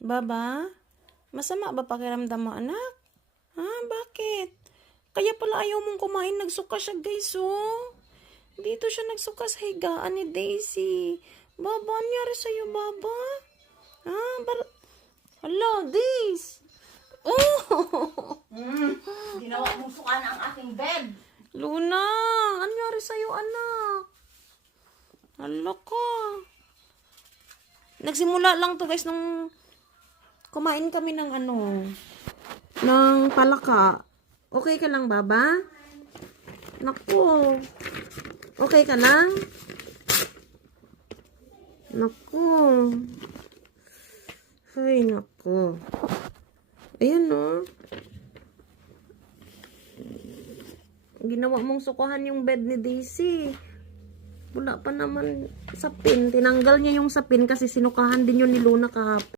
Baba? Masama ba pakiramdam mo, anak? Ha? Bakit? Kaya pala ayaw mong kumain. Nagsuka siya, guys, oh. Dito siya nagsuka sa higaan ni Daisy. Baba, anyari sa'yo, Baba? Ha? Hala, Daisy. Oh! Ginawa mong suka na ang aking bed. Luna, anyari sa'yo, anak? Hala ka. Nagsimula lang to, guys, nung kumain kami ng ng palaka. Okay ka lang, Baba? Naku. Okay ka lang? Naku. Ay, naku. Ayan, no. Ginawa mong sukuhan yung bed ni Daisy. Wala pa naman sapin. Tinanggal niya yung sapin kasi sinukahan din yun ni Luna kahapon.